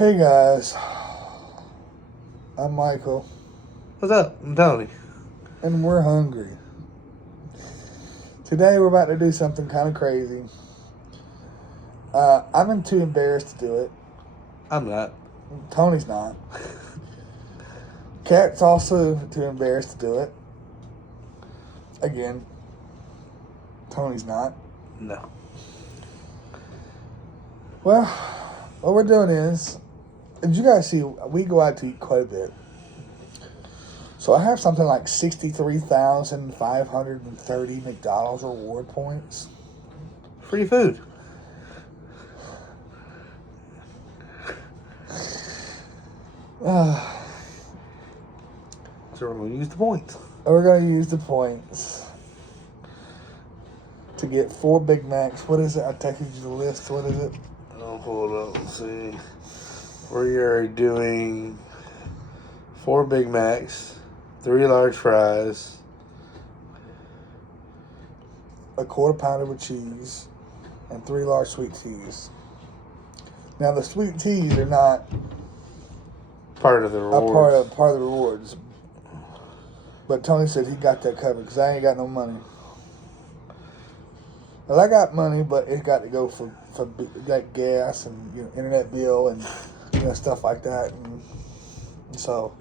Hey guys, I'm Michael, What's up? I'm Tony. and we're hungry. Today we're about to do something kind of crazy. I'm too embarrassed to do it. I'm not. Tony's not. Kat's also too embarrassed to do it. Again, Tony's not. No. Well, what we're doing is, as you guys see, we go out to eat quite a bit. So I have something like 63,530 McDonald's reward points. Free food. So we're going to use the points. We're going to use the points to get 4 Big Macs. What is it? I texted you the list. What is it? I'll hold up and see. We are doing 4 Big Macs, 3 large fries, A quarter pounder with cheese, and 3 large sweet teas. Now the sweet teas are not part of the rewards. part of the rewards. But Tony said he got that covered because I ain't got no money. Well, I got money, but it got to go for like gas and internet bill and stuff like that. And so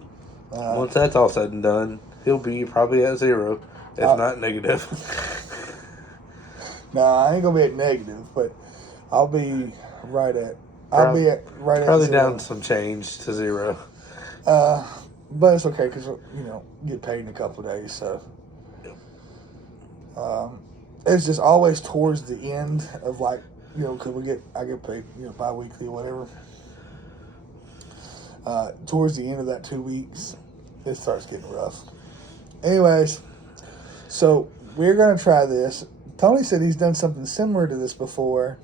Once that's all said and done, he'll be probably at 0, if not negative. no, I ain't gonna be at negative, but I'll be right at. Probably at 0. down some change to 0. But it's okay because get paid in a couple of days, so. It's just always towards the end of because I get paid bi-weekly or whatever. Towards the end of that 2 weeks, it starts getting rough. Anyways, so we're gonna try this. Tony said he's done something similar to this before,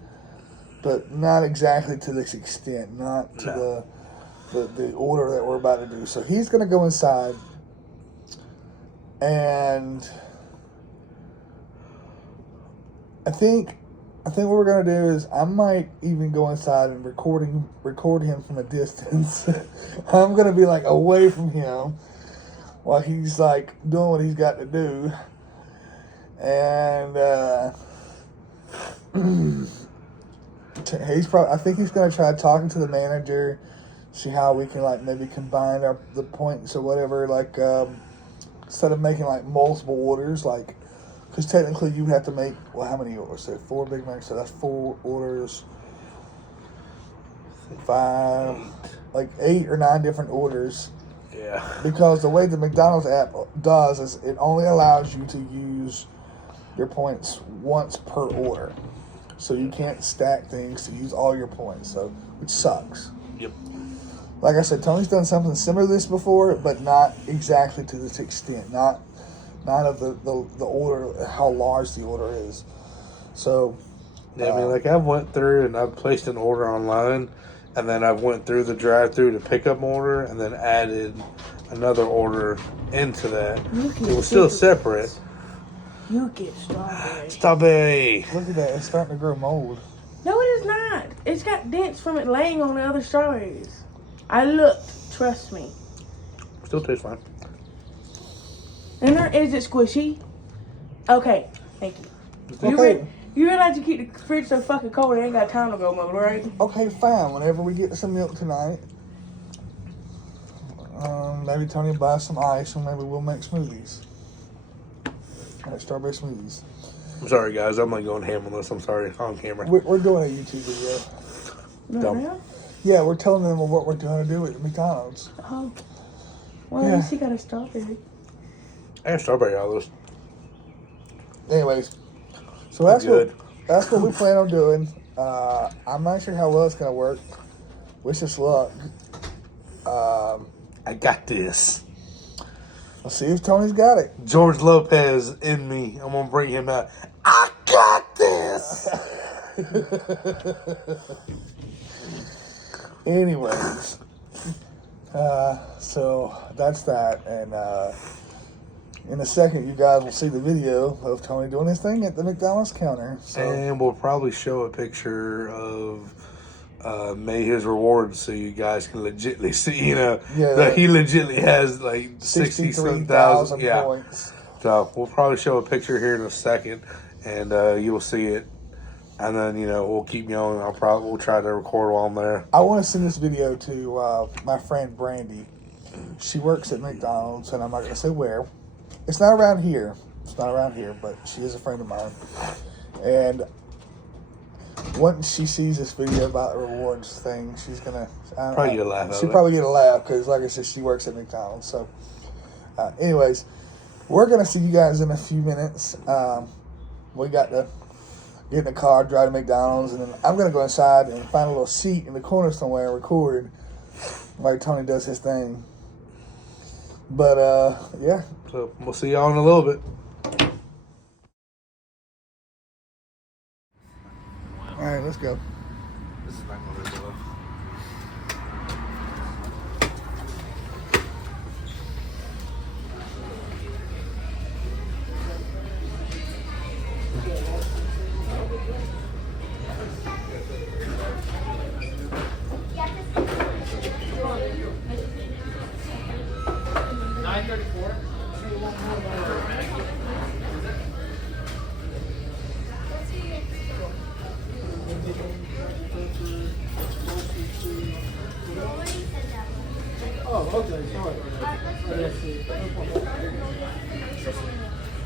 but not exactly to this extent, not to the order that we're about to do. So he's gonna go inside and I think what we're gonna do is I might even go inside and record him from a distance. I'm gonna be away from him while he's doing what he's got to do, and I think he's gonna try talking to the manager, see how we can maybe combine the points or whatever. Instead of making multiple orders, because technically you have to make, how many orders? So 4 Big Macs, so that's 4 orders. 5, 8 or 9 different orders. Yeah. Because the way the McDonald's app does is it only allows you to use your points once per order. So you can't stack things to use all your points, which sucks. Yep. Like I said, Tony's done something similar to this before, but not exactly to this extent. Not of the order, how large the order is. So, yeah, I've went through and I've placed an order online, and then I've went through the drive-through to pick up my order, and then added another order into that. It was still separate. You get strawberry. Strawberry. Look at that. It's starting to grow mold. No, it is not. It's got dents from it laying on the other strawberries. I looked. Trust me. Still tastes fine. And is it squishy? Okay. Thank you. Okay. You realize you keep the fridge so fucking cold it ain't got time to go mother, right? Okay, fine. Whenever we get some milk tonight, maybe Tony will buy some ice, and maybe we'll make smoothies. Strawberry smoothies. I'm sorry, guys. I'm going ham on this. I'm sorry. On camera. We're doing a YouTube video. Dumb. Now? Yeah, we're telling them what we're going to do at McDonald's. Oh. Well, at least you got a strawberry. I got strawberry out of those. Anyways, so that's what we plan on doing. I'm not sure how well it's going to work. Wish us luck. I got this. Let's see if Tony's got it. George Lopez in me. I'm going to bring him out. I got this. Anyways, so that's that. And in a second, you guys will see the video of Tony doing his thing at the McDonald's counter. So. And we'll probably show a picture of made his rewards so you guys can legitly see, Yeah, that he legitly has like 63,000 Yeah. points. So we'll probably show a picture here in a second, and you'll see it. And then we'll keep going. We'll try to record while I'm there. I want to send this video to my friend Brandy. She works at McDonald's, and I'm not gonna say where. It's not around here. But she is a friend of mine. And once she sees this video about the rewards thing, she's gonna Probably get a laugh. She'll probably get a laugh because, like I said, she works at McDonald's. So, anyways, we're gonna see you guys in a few minutes. We got to get in the car, drive to McDonald's, and then I'm gonna go inside and find a little seat in the corner somewhere and record while Tony does his thing. But yeah. So we'll see y'all in a little bit. All right, let's go. This is not going to go.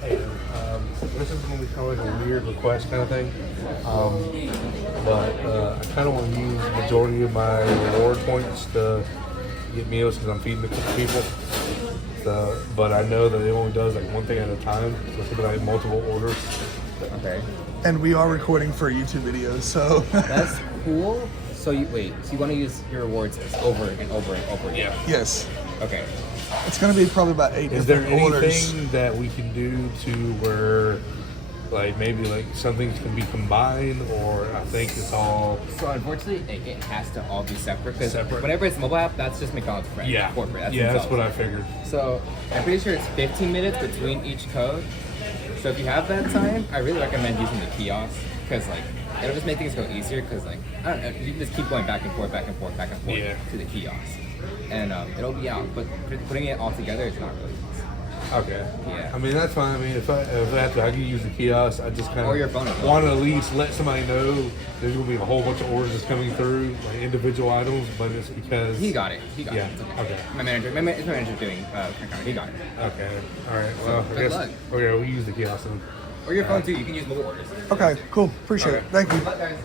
Hey, this is going to be kind of like a weird request kind of thing, but I kind of want to use the majority of my reward points to get meals because I'm feeding the people. So, but I know that it only does like one thing at a time, so it's going to be like multiple orders. Okay. And we are recording for YouTube videos, so That's cool. So you want to use your rewards over and over and over again? Yeah. yes, Okay. it's gonna be probably about 8 Is there different orders. anything that we can do to where, like maybe like some things can be combined, or I think it's all So unfortunately, it has to all be separate because Separate. whenever it's mobile app, that's just McDonald's friend. Corporate. That's that's themselves. what I figured. So I'm pretty sure it's 15 minutes between each code. So if you have that time, I really recommend using the kiosk because like it'll just make things go easier because like I don't know, you can just keep going back and forth Yeah. to the kiosk, and it'll be out. But putting it all together is not really easy. Okay. Yeah. I mean that's fine. I mean if I have to, I can use the kiosk. I just kind Or your phone of as well. want to at least let somebody know there's gonna be a whole bunch of orders that's coming through, like individual items, but it's because He got it. He got Yeah, it. It's okay. My manager doing account. He got it. Okay. All right. Well, I Good guess luck. okay. We use the kiosk then. Or your phone too. You can use mobile orders. Okay, cool. Appreciate it. Thank you. Good luck, guys.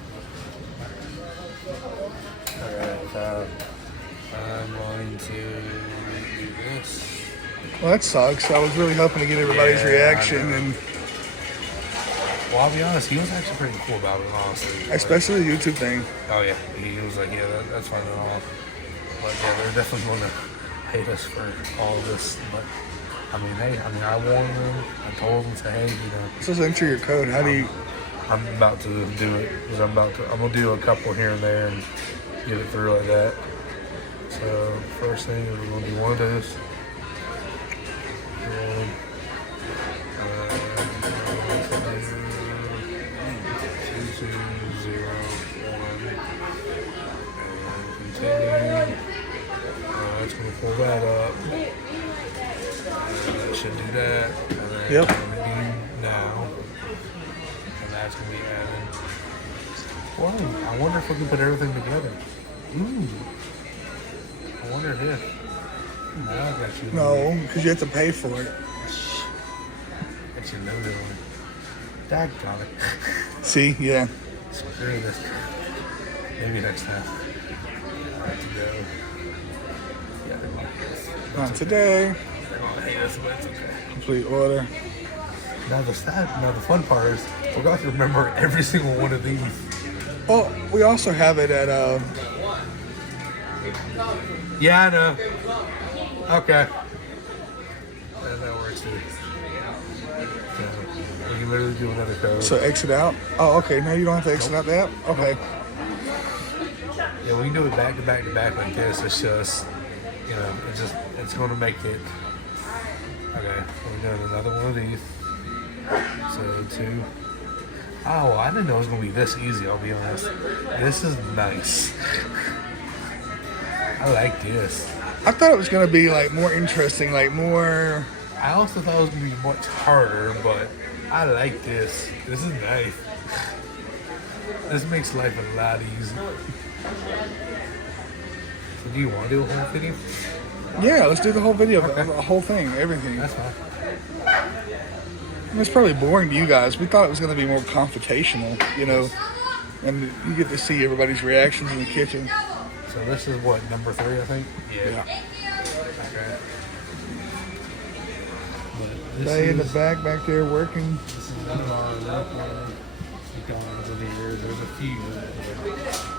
Alright, so I'm going to do this. Well, that sucks. I was really hoping to get everybody's Yeah, I reaction, know. and Well, I'll be honest, he was actually pretty cool about it, honestly. especially the YouTube thing. Oh, yeah. He was like, yeah, that's fine at all. But yeah, they're definitely going to hate us for all of this. But I mean, hey, I warned them. I told them, say, hey, So enter your code. How do you? I'm about to do it because I'm gonna do a couple here and there and get it through like that. So first thing is we're gonna do one of those. And, 2201 and continue. It's gonna pull that up. And that should do that. And then Yep. it's gonna do now. And that's gonna be added. Whoa, I wonder if we can put everything together. Ooh. I wonder if. Now I got you. No, because you have to pay for it. Got your logo on. Daggone it. See, yeah. Screw this. Maybe next time. I have to go. Yeah, they're like this. Not today. They're gonna hate us, but it's okay. Complete order. Now the fun part is I forgot to remember every single one of these. Well, we also have it at Yeah, I know. Okay. That works too. So we can literally do another code. So exit out. Oh, okay. Now you don't have to exit out the app. Okay. Yeah, we can do it back to back to back like this. It's just, it's going to make it. Okay, we're doing another one of these. So 2. Oh, I didn't know it was gonna be this easy. I'll be honest. This is nice. I like this. I thought it was gonna be like more interesting, like more. I also thought it was gonna be much harder, but I like this. This is nice. This makes life a lot easier. So do you want to do a whole video? Yeah, let's do the whole video, the whole thing, everything. That's fine. I mean, it's probably boring to you guys. We thought it was going to be more confrontational, you know, and you get to see everybody's reactions in the kitchen. So this is what, number 3, I think? Yeah. Okay. But They in the back there working. This is one of our local McDonald's over here. There's a few.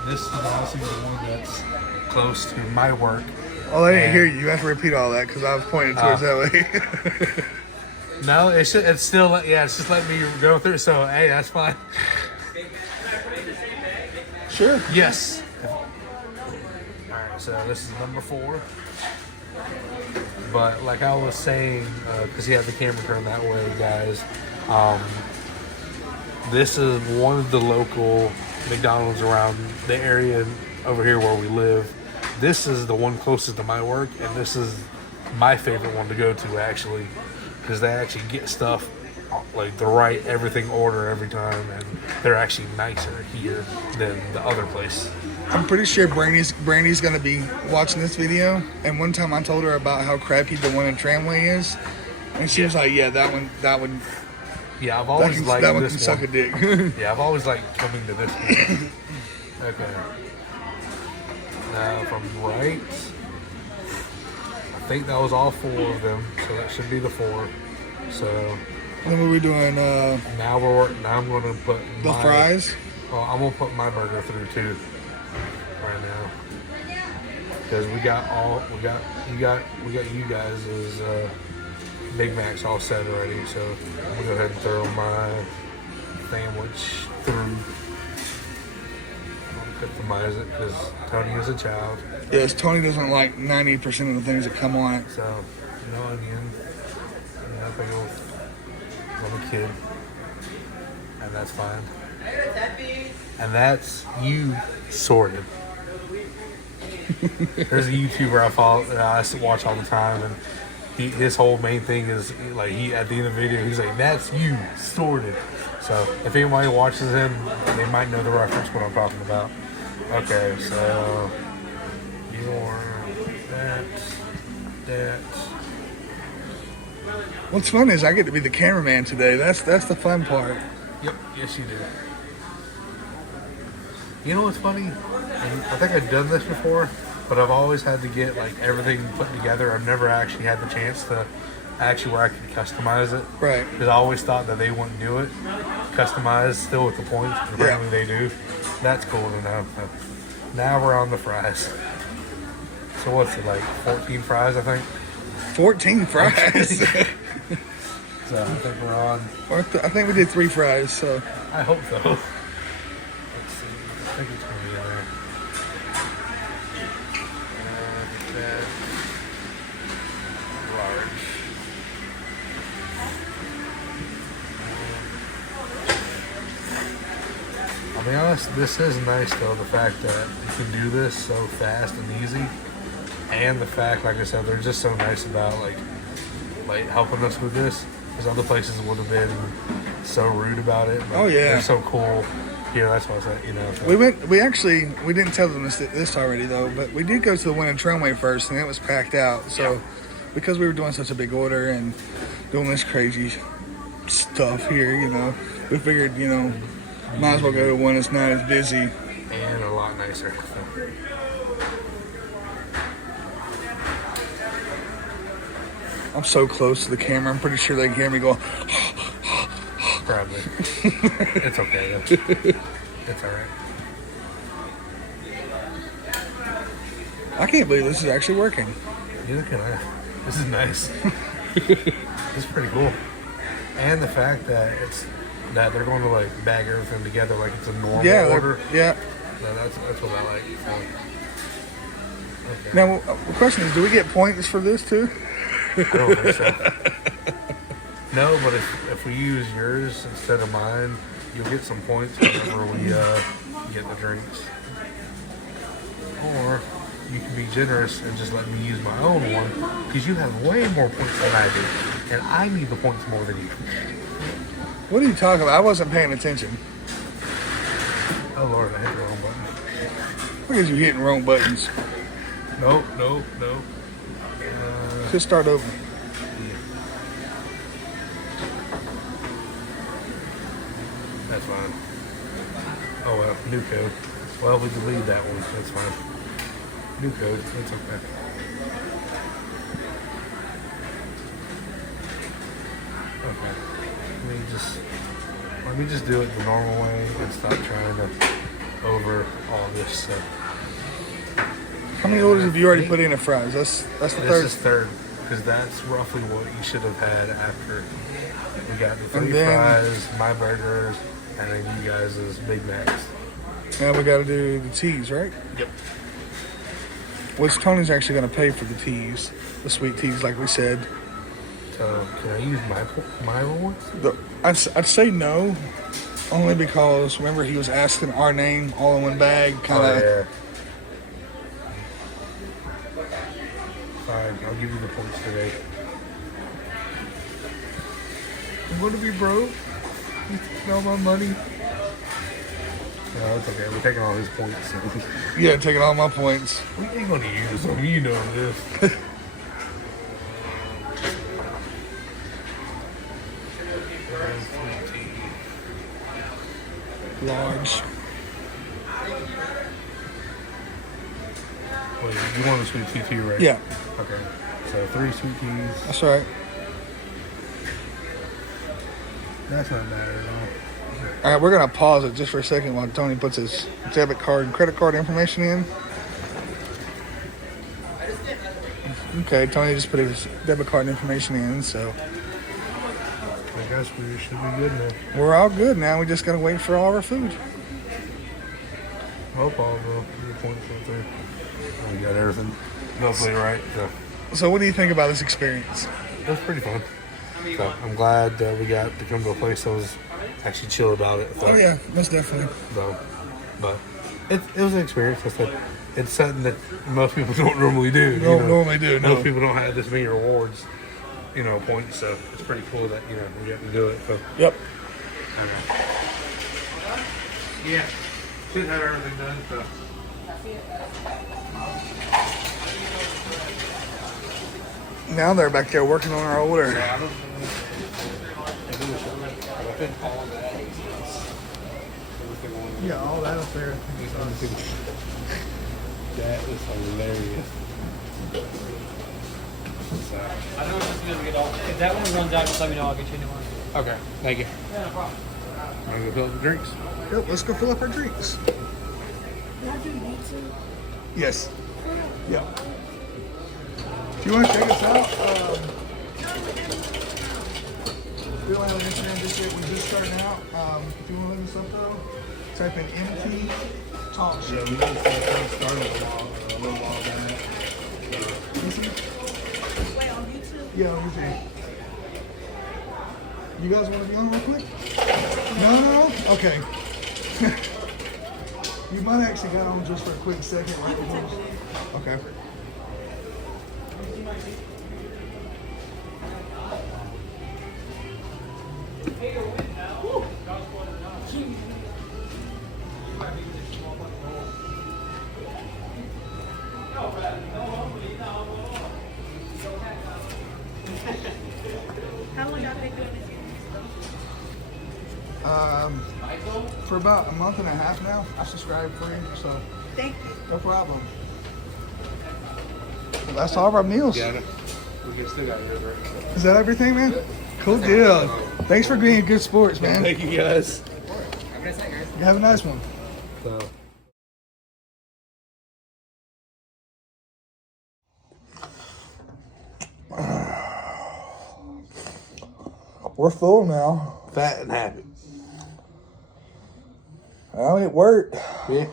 This is also the one that's close to my work. Oh, I didn't hear you. You have to repeat all that because I was pointing towards that way. No, it's still, yeah, it's just letting me go through. So, hey, that's fine. Sure. Yes. Alright, so this is number 4. But like I was saying, because you have the camera turned that way, guys, this is one of the local McDonald's around the area over here where we live. This is the one closest to my work, and this is my favorite one to go to, actually, because they actually get stuff like the right everything order every time, and they're actually nicer here than the other place. I'm pretty sure Brandy's going to be watching this video, and one time I told her about how crappy the one in Tramway is, and she was like, yeah, that one. Yeah, I've always liked that one this can suck a dick. Yeah, I've always liked coming to this one. Okay. Now from right, I think that was all 4 of them, so that should be the 4. So Then what are we doing? now I'm going to put The fries? Well, I'm going to put my burger through too, right now, because we got you guys' Big Macs all set already. So I'm gonna go ahead and throw my sandwich through. Customize it because Tony is a child. Yes, Tony doesn't like 90% of the things that come on it. So, no onion, nothing else. I'm a kid, and that's fine. And that's you sorted. There's a YouTuber I follow that I watch all the time, and his whole main thing is like at the end of the video he's like, "That's you sorted." So if anybody watches him, they might know the reference what I'm talking about. Okay, so you're that. What's fun is I get to be the cameraman today. That's the fun part. Yep, yes you do. You know what's funny? And I think I've done this before, but I've always had to get like everything put together. I've never actually had the chance to actually where I could customize it. Right. Because I always thought that they wouldn't do it. Customize still with the points. Apparently they do. That's cool to know. Now we're on the fries. So what's it, like 14 fries, I think? 14 fries. So I think we're on. I think we did 3 fries, so. I hope so. Let's see. I think it's going to be there. That large. I'll be honest, this is nice though, the fact that you can do this so fast and easy. And the fact, like I said, they're just so nice about like helping us with this. Because other places would have been so rude about it. But oh yeah, they're so cool. Here, that's what I said. You know, so. We didn't tell them this already though, but we did go to the one in Tramway first, and it was packed out. So because we were doing such a big order and doing this crazy stuff here, you know, we figured, you know, might as well go to one that's not as busy and a lot nicer. So. I'm so close to the camera. I'm pretty sure they can hear me go. Probably. It's okay though. It's alright. I can't believe this is actually working. Neither can I. This is nice. It's pretty cool. And the fact that they're going to like bag everything together like it's a normal order. Yeah. So that's what I like. So. Okay. Now, the question is, do we get points for this too? I don't think so. No, but if we use yours instead of mine, you'll get some points whenever we get the drinks. Or you can be generous and just let me use my own one because you have way more points than I do. And I need the points more than you. What are you talking about? I wasn't paying attention. Oh Lord, I hit the wrong button. Look at you hitting wrong buttons. Nope. Just start over. That's fine. Oh well, new code. Well, we deleted that one. That's fine. New code. That's okay. Okay. Let me just do it the normal way and stop trying to over all this stuff. How many orders have you already put in of fries? That's the third. This is third, because that's roughly what you should have had after we got the 3 fries, my burgers, and then you guys' Big Macs. Now we got to do the teas, right? Yep. Which Tony's actually going to pay for the teas, the sweet teas, like we said. So can I use my ones? I'd say no, only because remember he was asking our name all in one bag, kind of. Oh, yeah. Fine, I'll give you the points today. I'm gonna be broke. You taking all my money? No, it's okay. We're taking all his points. So. Yeah, taking all my points. We ain't gonna use them. You know this. Large. Wait, you want a sweet tea too, right? Yeah, Okay. So 3 sweet teas. that's right. That's not bad at all. All right, we're going to pause it just for a second while Tony puts his debit card and credit card information in. Okay, Tony just put his debit card information in, so I guess we should be good now. we're all good now. We just got to wait for all of our food. Hope all the points went through. We got everything mostly right. So what do you think about this experience? It was pretty fun. So I'm glad we got to come to a place that was actually chill about it. Oh yeah, most definitely. So, but it was an experience. It's something that most people don't normally do. Normally do. No. Most people don't have this many rewards, points. So it's pretty cool that we get to do it. So Yep. yeah, should have everything done. So. Now they're back there working on our order. Yeah, all that up there. That is hilarious. I don't know if it's gonna get all. If that one runs out, just let me know. I'll get you a new one. Okay, thank you. Yeah, no problem. I'm gonna go fill up the drinks. Yep, let's go fill up our drinks. Yes. Yeah. Do you want to check us out? We don't have an Instagram just yet. We're just starting out. If you want to look us up though, type in MT Talk Show. We just started a little while back. Wait, on YouTube? Yeah, on YouTube. You guys want to be on real quick? No? Okay. You might actually get on just for a quick second. Right before. Okay. How long y'all been doing this? For about a month and a half now. I subscribed free, so Thank you. no problem. Well, that's all of our meals. Got it. We can still got yours, right? Is that everything, man? Cool deal. Thanks for being good sports, man. Thank you, guys. Have a nice night, guys. You have a nice one. So. We're full now. Fat and happy. Well, it worked. Yeah.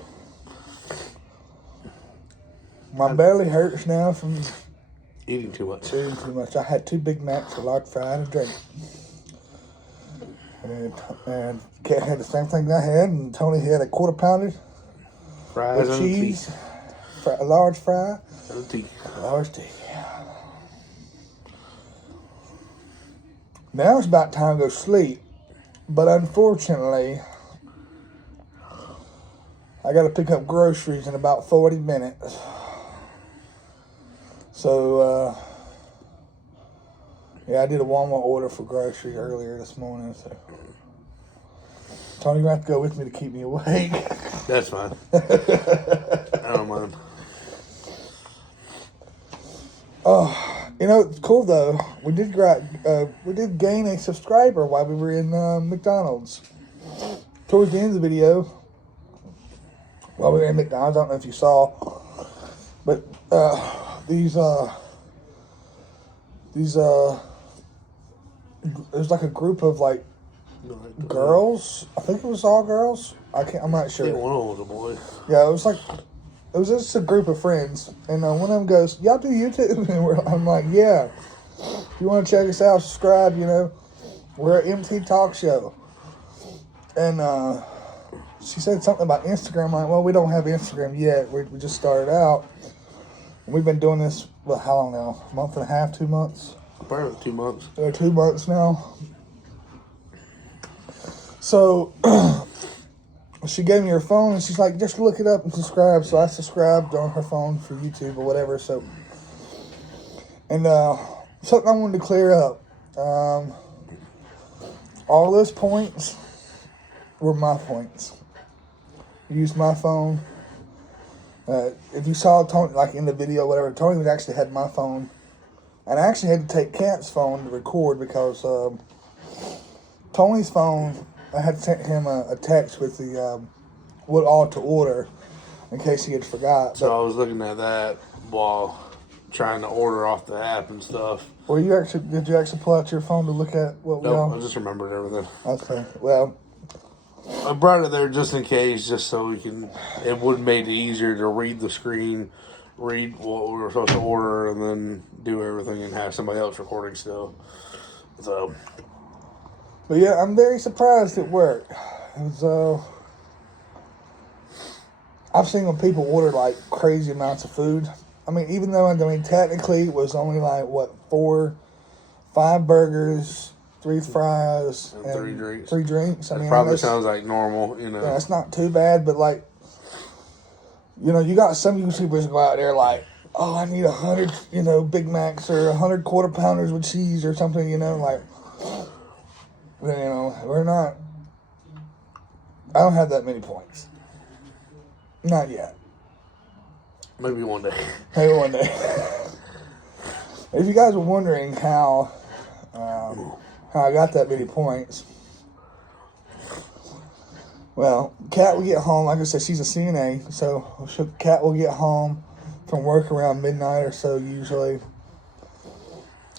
My belly hurts now from Eating too much. eating too much. I had 2 Big Macs, a large fry, and a drink. And Cat had the same thing I had, and Tony had a quarter pounder Fries with and cheese, a large fry, and tea. large tea. Now it's about time to go sleep, but unfortunately, I got to pick up groceries in about 40 minutes. So, yeah, I did a Walmart order for groceries earlier this morning. So, Tony, you have to go with me to keep me awake. That's fine. I don't mind. Oh, you know, it's cool though. We did gain a subscriber while we were in McDonald's. Towards the end of the video, while we were in McDonald's, I don't know if you saw, but there's like a group of like girls. I think it was all girls. I'm not I sure. think one of them was a boy. Yeah, it was just a group of friends, and one of them goes, "Y'all do YouTube?" And I'm like, "Yeah. If you want to check us out, subscribe. You know, we're an MT talk show." And she said something about Instagram. I'm like, "Well, we don't have Instagram yet. We just started out. And we've been doing this. Well, how long now? A month and a half, 2 months." Probably 2 months. 2 months now. So she gave me her phone and she's like, just look it up and subscribe. So I subscribed on her phone for YouTube or whatever. So, and something I wanted to clear up. All those points were my points. Used my phone. If you saw Tony, like in the video, whatever, Tony actually had my phone. And I actually had to take Cat's phone to record because Tony's phone, I had sent him a text with the what all to order in case he had forgot. So I was looking at that while trying to order off the app and stuff. Well, did you actually pull out your phone to look at what we No, all? I just remembered everything. Okay, well, I brought it there just in case, just so we can. It would have made it easier to read the screen, read what we were supposed to order, and then do everything and have somebody else recording still. So, but yeah, I'm very surprised it worked. It was, I've seen when people order like crazy amounts of food. I mean, even though technically it was only like what 5 burgers, 3 fries, and 3 drinks. 3 drinks. I it mean, probably sounds like normal, you know. Yeah, it's not too bad, but like, you know, you got some YouTubers go out there like, oh, I need 100, Big Macs or 100 quarter pounders with cheese or something, like, we're not. I don't have that many points. Not yet. Maybe one day. Maybe one day. If you guys were wondering how I got that many points, well, Kat will get home. Like I said, she's a CNA, so Kat will get home from work around midnight or so usually.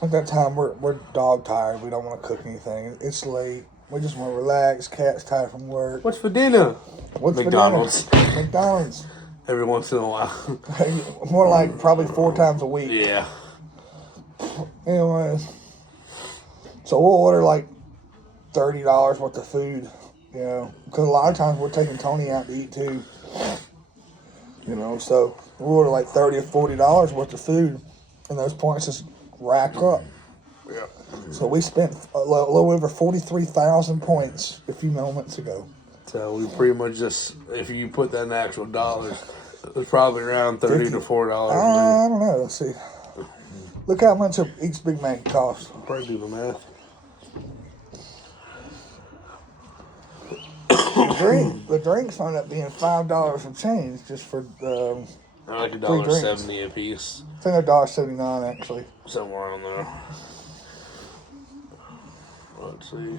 At that time, we're dog tired. We don't want to cook anything. It's late. We just want to relax. Kat's tired from work. What's for dinner? What's McDonald's. For dinner? McDonald's. Every once in a while. More like probably 4 times a week. Yeah. Anyways, so we'll order like $30 worth of food, because a lot of times we're taking Tony out to eat too, so we'll order like $30 or $40 worth of food, and those points just rack up. Yeah. So we spent a little over 43,000 points a few moments ago. So we pretty much just, if you put that in actual dollars, it's probably around $30 to $4. I don't know. Let's see. Look how much each Big Mac costs. Probably do the math. The drinks end up being $5 and change just for Like $1.70 a piece. I think they're $1.79 actually. Somewhere on there. Let's see.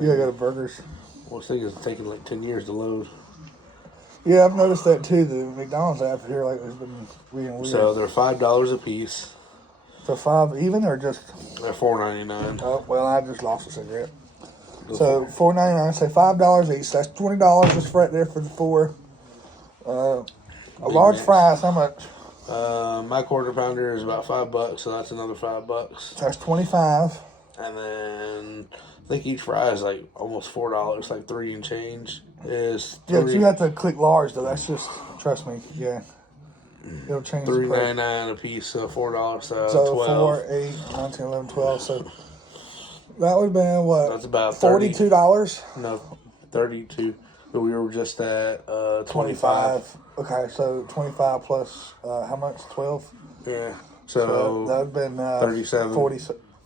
Yeah, I got a burgers. Well, this thing is taking like 10 years to load. Yeah, I've noticed that too. The McDonald's app here lately has been being weird. So they're $5 a piece. So 5 even or just? They're $4.99. Oh well, I just lost a cigarette. So $4.99. Say $5 each. That's $20 just right there for the 4. A large fries. How much? My quarter pounder is about $5, so that's another $5. That's 25. and then I think each fry is like almost $4, like 3 and change. Is Yeah, but you have to click large though. That's just trust me. Yeah, it'll change. $3.99 a piece, so $4, so 12. 4, 8, 9, 10, 11, 12. So that would have been what? That's about $42. No, 32. But we were just at 25. 25. Okay, so 25 plus how much? 12. Yeah. So So that would have been 37.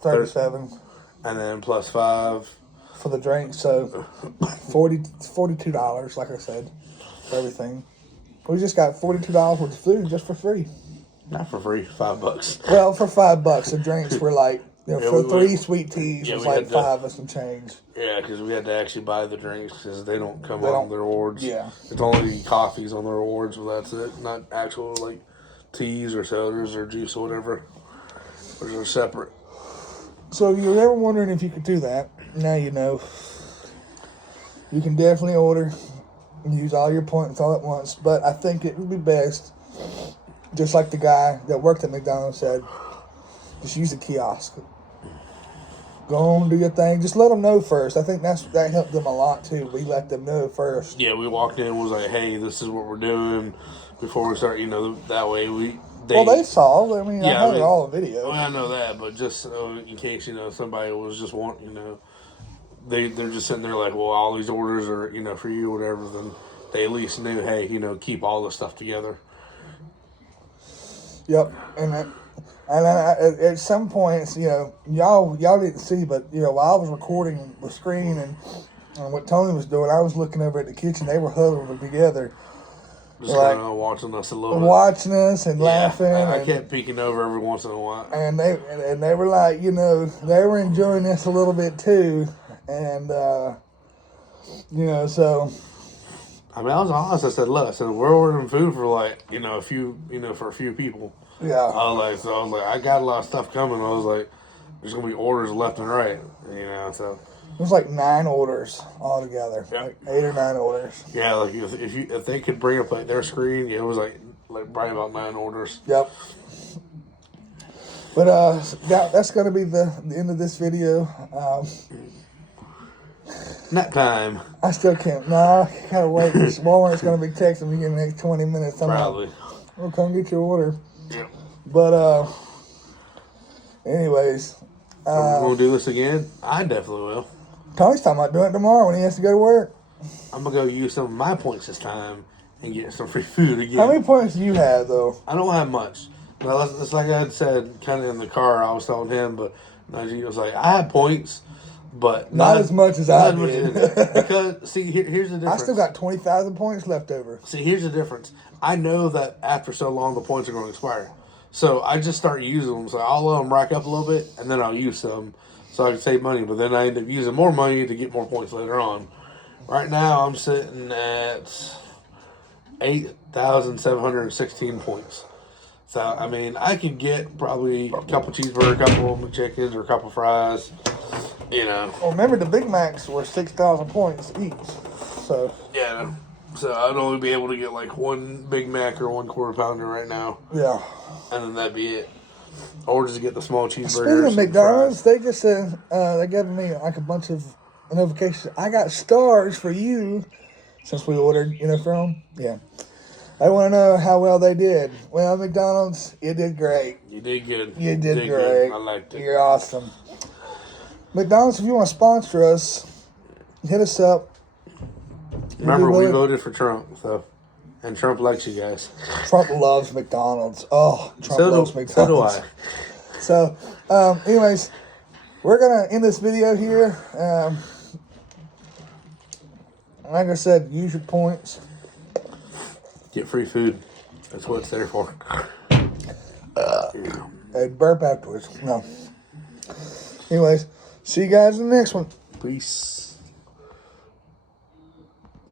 37 and then plus 5. for the drink. So $42, like I said, for everything. We just got $42 worth of food just for free. Not for free, $5. Well, for $5, the drinks were like, Yeah, for we 3 went- sweet teas, yeah, it was we like had to- 5 and some change. Yeah, because we had to actually buy the drinks because they don't come They on don't- the rewards. yeah. It's only coffees on the rewards, but that's it. Not actual like teas or sodas or juice or whatever, which are separate. So if you're ever wondering if you could do that, now you know. You can definitely order and use all your points all at once, but I think it would be best, just like the guy that worked at McDonald's said, just use a kiosk. Go on, do your thing. Just let them know first. I think that helped them a lot too. We let them know first. Yeah, we walked in and was like, "Hey, this is what we're doing." Before we start, that way Well, they saw. I mean, Yeah, I had it all on Well, video. I know that, but just in case somebody was just wanting, they're just sitting there like, well, all these orders are for you, or whatever. Then they at least knew, hey, keep all the stuff together. Yep, and at some points, y'all didn't see, but while I was recording the screen and what Tony was doing, I was looking over at the kitchen. They were huddled together, Just like, kind of watching us a little bit. watching us and laughing. I and, kept peeking over every once in a while. and they were like, they were enjoying this a little bit too, and so. I mean, I was honest. I said, look, we're ordering food for a few people. Yeah. I was like, I got a lot of stuff coming. I was like, there's gonna be orders left and right, so. It was like 9 orders altogether, Yep. like 8 or 9 orders. Yeah, like if they could bring up like their screen, it was like probably about 9 orders. Yep. But that's gonna be the end of this video. Nap time. I still can't. Nah, I gotta wait. Walmart's gonna be texting me in the next 20 minutes. I'm Probably. like, well, come get your order. Yeah. But anyways, Are we gonna do this again? I definitely will. Tony's talking about doing it tomorrow when he has to go to work. I'm gonna go use some of my points this time and get some free food again. How many points do you have though? I don't have much. Now, it's like I had said, kind of in the car. I was telling him, but Najee was like, I have points, but Not as much as I not much did. because here's the difference. I still got 20,000 points left over. See, here's the difference. I know that after so long, the points are going to expire. So I just start using them. So I'll let them rack up a little bit, and then I'll use some so I can save money. But then I end up using more money to get more points later on. Right now, I'm sitting at 8,716 points. So, I mean, I could get probably a couple cheeseburgers, a couple McChickens, or a couple fries, Well, remember the Big Macs were 6,000 points each. So Yeah. So I'd only be able to get like one Big Mac or 1 quarter pounder right now. yeah. And then that'd be it. Or just get the small cheeseburgers. Speaking of and McDonald's, fries. they just said they gave me like a bunch of notifications. I got stars for you since we ordered, from them. Yeah. I want to know how well they did. Well, McDonald's, you did great. You did good. You did great. Good. I liked it. You're awesome. McDonald's, if you want to sponsor us, hit us up. Remember, We'll we be willing- voted for Trump, so. And Trump likes you guys. Trump loves McDonald's. Oh, Trump loves So McDonald's. do I. So, anyways, we're going to end this video here. Like I said, use your points. Get free food. That's what it's there for. And burp afterwards. No. Anyways, see you guys in the next one. Peace.